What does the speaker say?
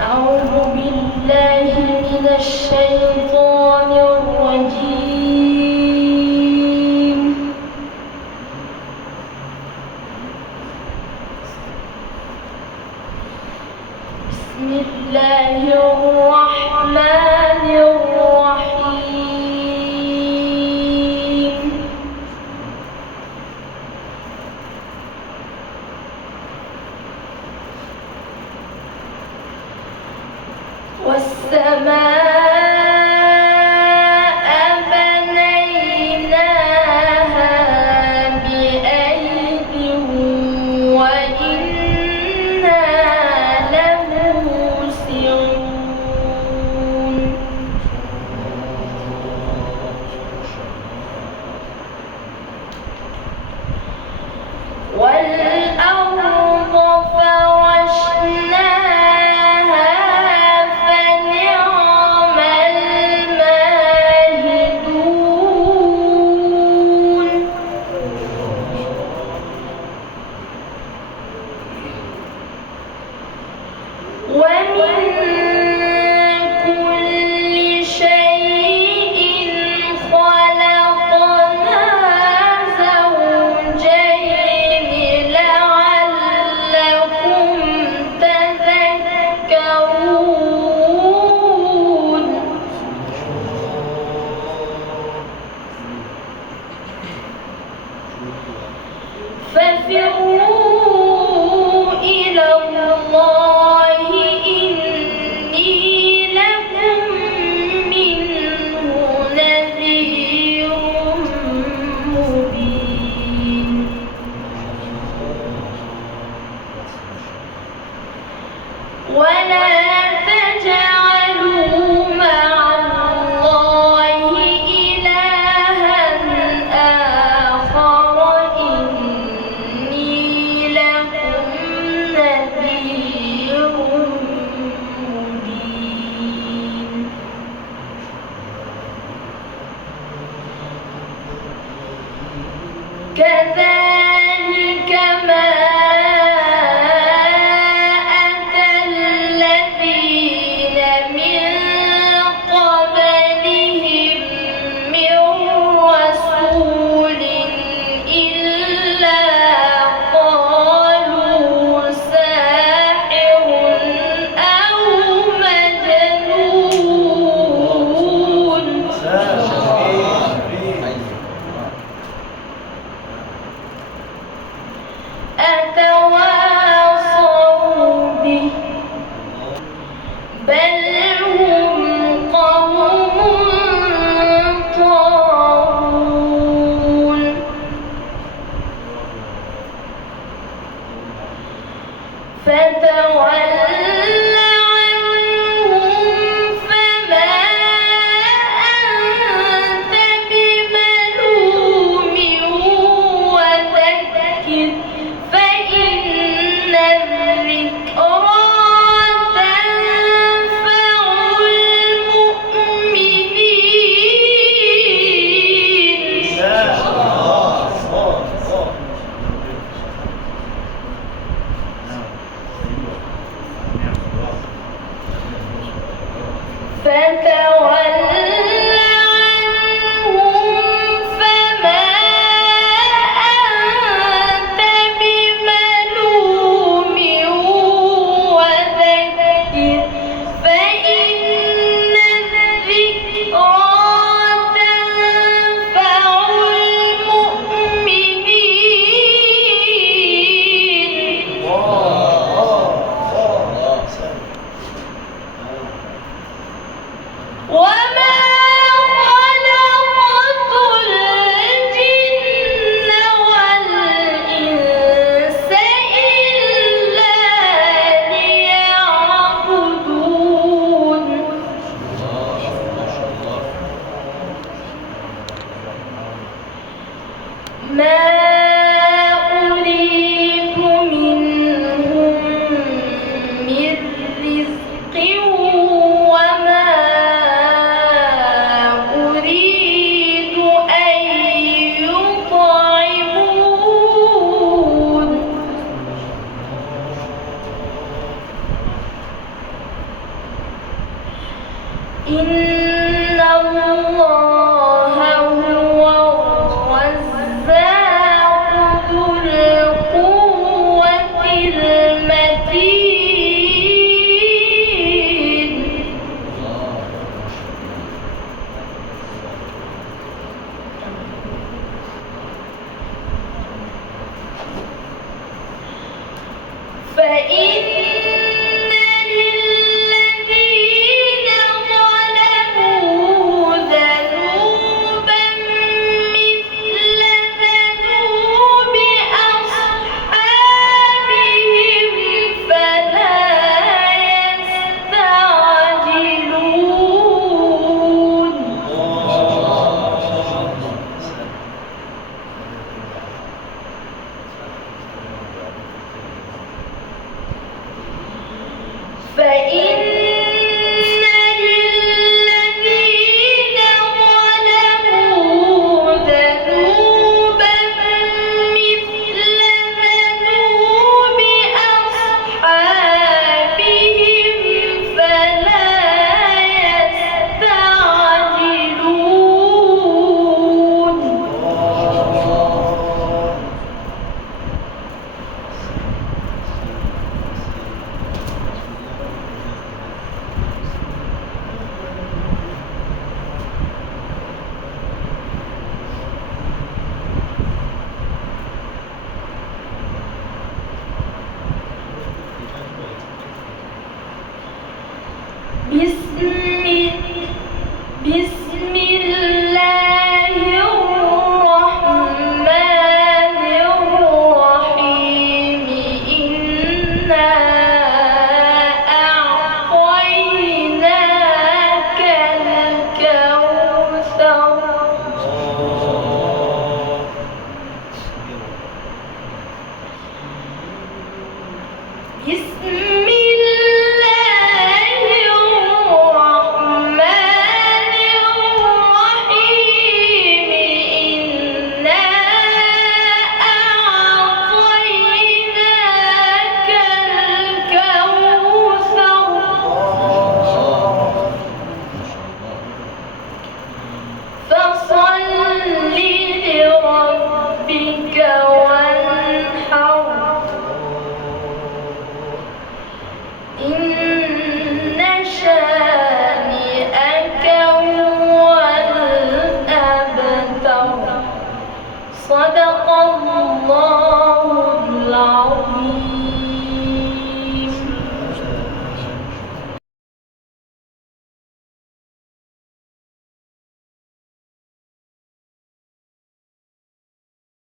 أعوذ بالله من الشيطان الرجيم. بسم الله الرحمن الرحيم. والسماء بنيناها بأيد وإنا لموسعون. والأرض فرشناها فنعم الماهدون. ومن كل شيء خلقنا زوجين لعلكم تذكرون. ففروا إلى الله إني لكم منه نذير مبين. ولا تجعلوا مع الله إلها آخر إني لكم نذير مبين. كذلك ما أتى الذين من قبلهم من رسول إلا قالوا ساحر أو مجنون. أتواصوا به بل هم قوم طاغون. فتول عنهم فما أنت بملوم وذكر فإن الذكرى تنفع المؤمنين. فإن للذين ظلموا ذنوبا مثل ذنوب أصحابهم فلا يستعجلون فإن للذين ظلموا ذنوبا مثل ذنوب أصحابهم فلا يستعجلون بسم الله الرحمن الرحيم إنا أعطيناك الكوثر بسم